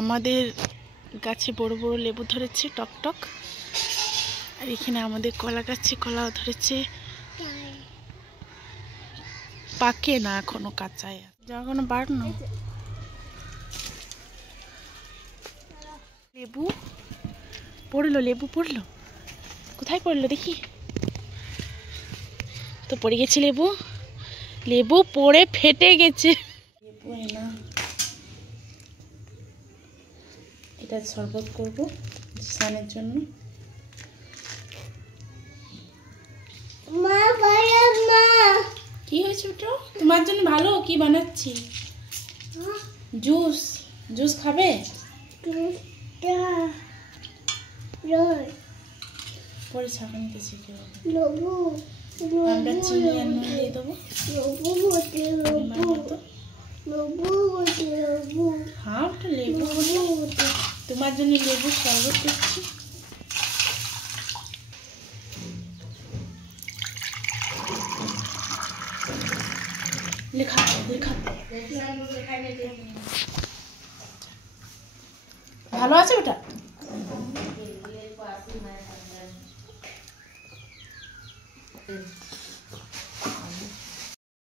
আমাদের গাছে বড় বড় লেবু ধরেছে টক টক। আর এখানে আমাদের কলা গাছে কলাও ধরেছে, পাকে না এখনো, কাঁচায় যখন বাড়নো। লেবু পড়লো, লেবু পড়লো, কোথায় পড়লো দেখি তো, পড়ে গেছে লেবু, লেবু পড়ে ফেটে গেছে। লেবু না, এটা শরবত করবো স্নানের জন্য। কি হয়েছে ওটা? তোমার জন্য ভালো কি বানাচ্ছি, জুস। জুস খাবে? পরে ছাঁকনিতে শিখে আমরা চিনি আর নুন দিয়ে দেবো। হ্যাঁ ওটা লেবু, তোমার জন্য লেবু শরবত করছি। লেখা লেখা ভালো আছে ওটা।